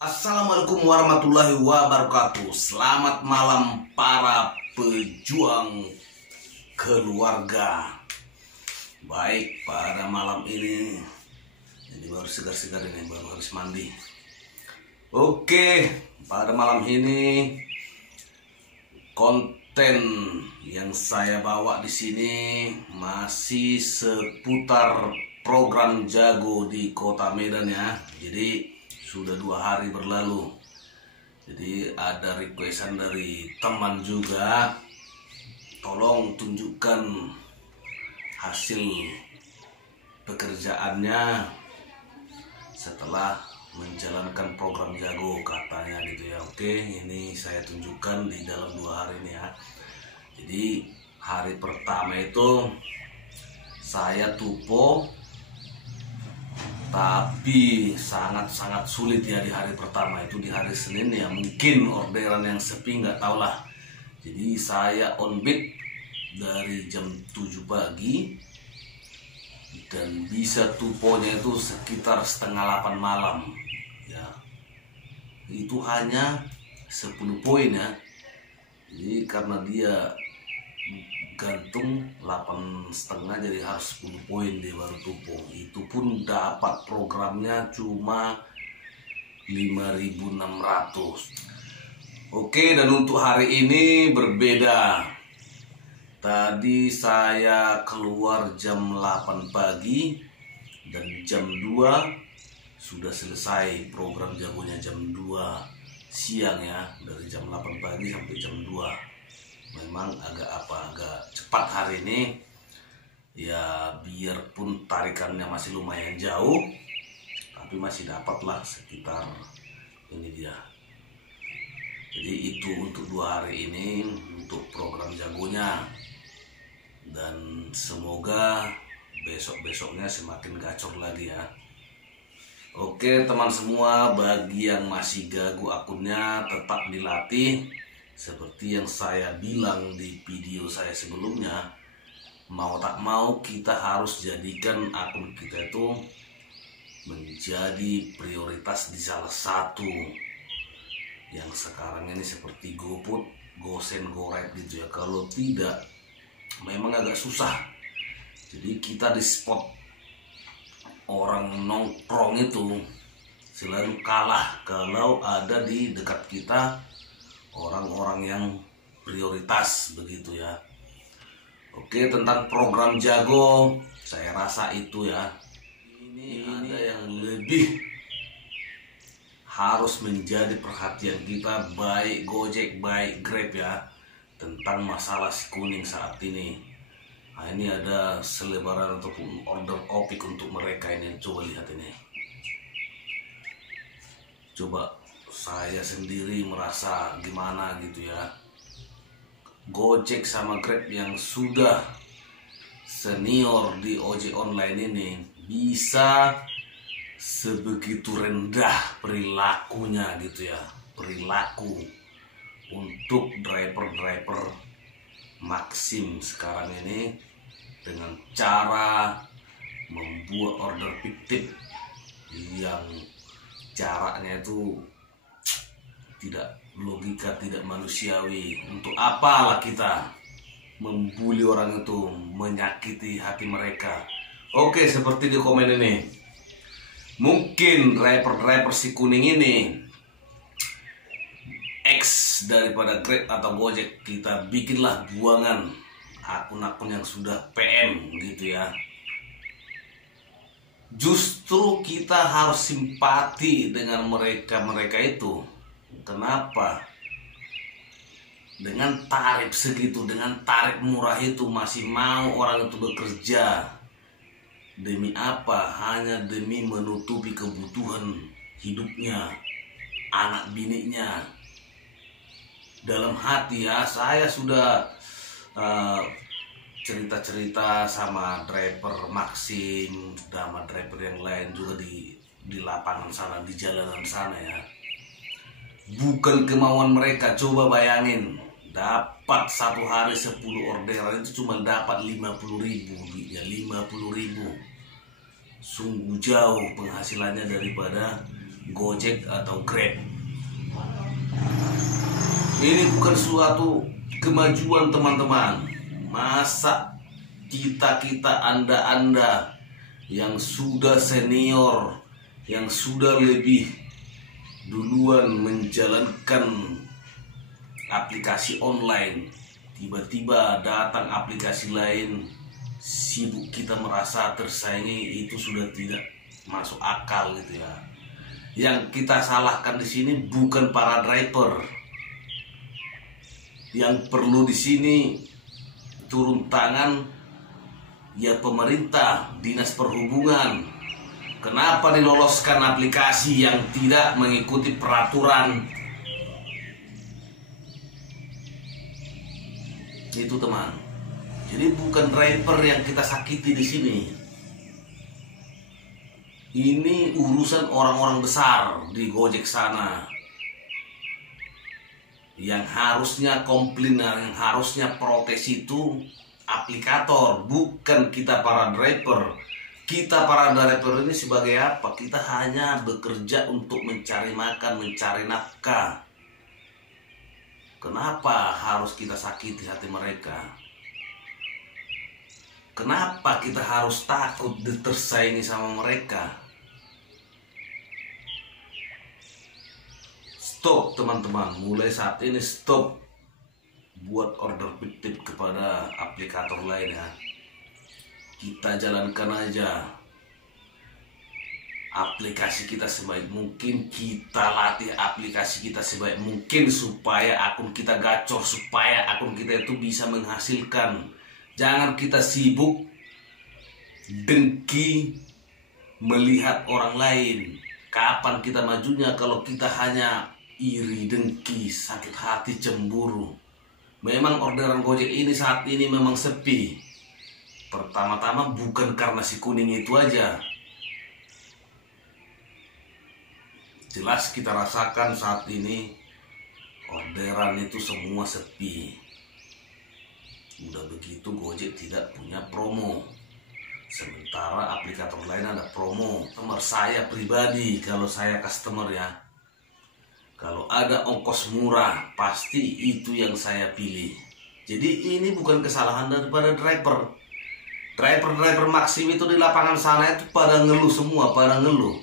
Assalamualaikum warahmatullahi wabarakatuh. Selamat malam para pejuang keluarga. Baik, pada malam ini baru segar-segar ini, baru habis mandi. Oke, pada malam ini konten yang saya bawa di sini masih seputar program Jago di Kota Medan ya. Jadi sudah 2 hari berlalu. Jadi ada requestan dari teman juga, tolong tunjukkan hasil pekerjaannya setelah menjalankan program Jago katanya gitu ya. Oke, ini saya tunjukkan di dalam 2 hari ini ya. Jadi hari pertama itu saya tupo, tapi sangat-sangat sulit ya di hari pertama itu, di hari Senin ya. Mungkin orderan yang sepi, nggak tahu lah. Jadi saya on beat dari jam 7 pagi dan bisa tuponya itu sekitar setengah 8 malam ya. Itu hanya 10 poin ya. Jadi karena dia gantung 8,5, jadi harus 10 poin dia baru tupo. Itu pun dapat programnya cuma 5.600. Oke, dan untuk hari ini berbeda. Tadi saya keluar jam 8 pagi dan jam 2 sudah selesai program Jagonya, jam 2 siang ya. Dari jam 8 pagi sampai jam 2. Memang agak cepat hari ini ya, biarpun tarikannya masih lumayan jauh, tapi masih dapatlah sekitar ini dia. Jadi itu untuk 2 hari ini untuk program Jagonya, dan semoga besok-besoknya semakin gacor lagi ya. Oke teman semua, bagi yang masih gagu akunnya tetap dilatih. Seperti yang saya bilang di video saya sebelumnya, mau tak mau kita harus jadikan akun kita itu menjadi prioritas di salah satu yang sekarang ini seperti GoFood, GoSend, GoRide gitu ya. Kalau tidak memang agak susah. Jadi kita di spot orang nongkrong itu selalu kalah kalau ada di dekat kita orang-orang yang prioritas begitu ya. Oke, tentang program Jago saya rasa itu ya, ini ada yang lebih harus menjadi perhatian kita, baik Gojek baik Grab ya, tentang masalah si kuning saat ini. Nah, ini ada selebaran ataupun order opik untuk mereka ini. Coba lihat ini. Coba saya sendiri merasa gimana gitu ya. Gojek sama Grab yang sudah senior di ojek online ini bisa sebegitu rendah perilakunya gitu ya. Perilaku untuk driver-driver Maxim sekarang ini dengan cara membuat order fiktif yang jaraknya itu tidak logika, tidak manusiawi. Untuk apalah kita membuli orang itu, menyakiti hati mereka. Oke, seperti di komen ini, mungkin driver-driver si kuning ini X daripada Grab atau Gojek, kita bikinlah buangan akun-akun yang sudah PM gitu ya. Justru kita harus simpati dengan mereka itu. Kenapa? Dengan tarif segitu, dengan tarif murah itu masih mau orang itu bekerja. Demi apa? Hanya demi menutupi kebutuhan hidupnya, anak bininya. Dalam hati ya, saya sudah cerita-cerita sama driver Maxim, sama driver yang lain juga di lapangan sana, di jalanan sana ya. Bukan kemauan mereka. Coba bayangin, dapat satu hari 10 orderan itu cuma dapat 50.000 ya, 50.000. Sungguh jauh penghasilannya daripada Gojek atau Grab. Ini bukan suatu kemajuan teman-teman. Masa kita Anda yang sudah senior, yang sudah lebih duluan menjalankan aplikasi online, tiba-tiba datang aplikasi lain, sibuk kita merasa tersaingi, itu sudah tidak masuk akal gitu ya. Yang kita salahkan di sini bukan para driver. Yang perlu di sini turun tangan ya pemerintah, dinas perhubungan. Kenapa diloloskan aplikasi yang tidak mengikuti peraturan? Itu teman. Jadi bukan driver yang kita sakiti di sini. Ini urusan orang-orang besar di Gojek sana. Yang harusnya komplain, yang harusnya protes itu aplikator, bukan kita para driver. Kita para driver ini sebagai apa? Kita hanya bekerja untuk mencari makan, mencari nafkah. Kenapa harus kita sakiti hati mereka? Kenapa kita harus takut tersaingi sama mereka? Stop teman-teman, mulai saat ini stop buat order fiktif kepada aplikator lain ya. Kita jalankan aja aplikasi kita sebaik mungkin, kita latih aplikasi kita sebaik mungkin supaya akun kita gacor, supaya akun kita itu bisa menghasilkan. Jangan kita sibuk dengki melihat orang lain. Kapan kita majunya kalau kita hanya iri, dengki, sakit hati, cemburu? Memang orderan Gojek ini saat ini memang sepi. Pertama-tama bukan karena si kuning itu aja. Jelas kita rasakan saat ini orderan itu semua sepi. Udah begitu Gojek tidak punya promo. Sementara aplikator lain ada promo. Customer saya pribadi, kalau saya customer ya, kalau ada ongkos murah, pasti itu yang saya pilih. Jadi ini bukan kesalahan daripada driver. Driver Maxim itu di lapangan sana itu pada ngeluh semua, pada ngeluh.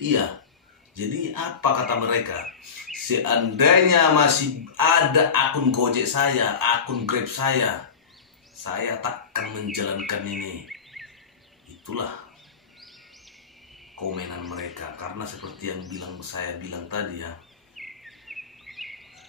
Iya. Jadi apa kata mereka? Seandainya masih ada akun Gojek saya, akun Grab saya takkan menjalankan ini. Itulah komenan mereka. Karena seperti yang saya bilang tadi ya,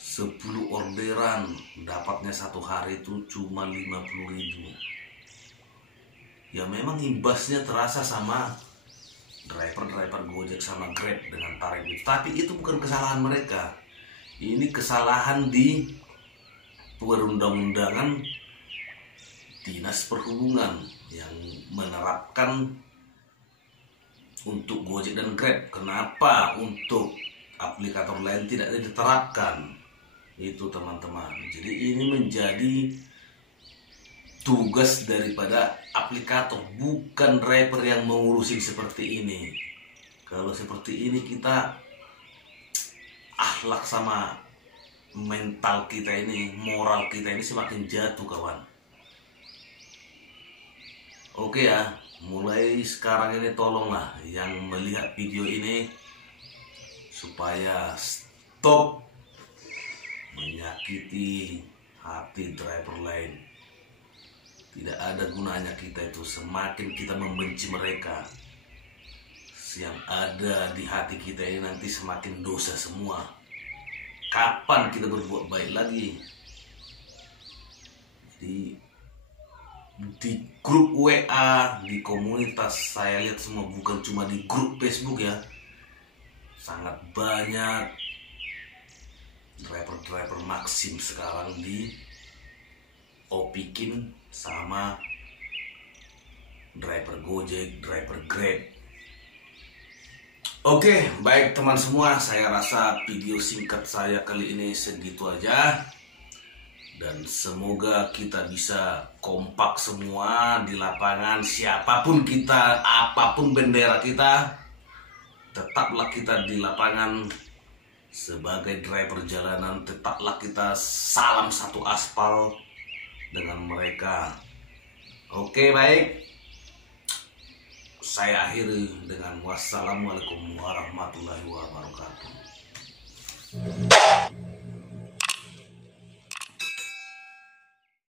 10 orderan dapatnya satu hari itu cuma 50.000. Ya memang imbasnya terasa sama driver Gojek sama Grab dengan tarif itu. Tapi itu bukan kesalahan mereka. Ini kesalahan di perundang-undangan dinas perhubungan yang menerapkan untuk Gojek dan Grab. Kenapa untuk aplikator lain tidak diterapkan? Itu teman-teman. Jadi ini menjadi tugas daripada aplikator, bukan driver yang mengurusin seperti ini. Kalau seperti ini kita akhlak sama mental kita ini, moral kita ini semakin jatuh kawan. Oke ya, mulai sekarang ini tolonglah yang melihat video ini supaya stop menyakiti hati driver lain. Tidak ada gunanya kita itu. Semakin kita membenci mereka, yang ada di hati kita ini nanti semakin dosa semua. Kapan kita berbuat baik lagi? Di grup WA, di komunitas saya lihat semua, bukan cuma di grup Facebook ya, sangat banyak driver Maxim sekarang di opikin sama driver Gojek, driver Grab. Oke, baik teman semua, saya rasa video singkat saya kali ini segitu aja. Dan semoga kita bisa kompak semua di lapangan, siapapun kita, apapun bendera kita, Tetaplah kita di lapangan sebagai driver jalanan, tetaplah kita salam satu aspal dengan mereka. Oke, baik. Saya akhiri dengan wassalamualaikum warahmatullahi wabarakatuh.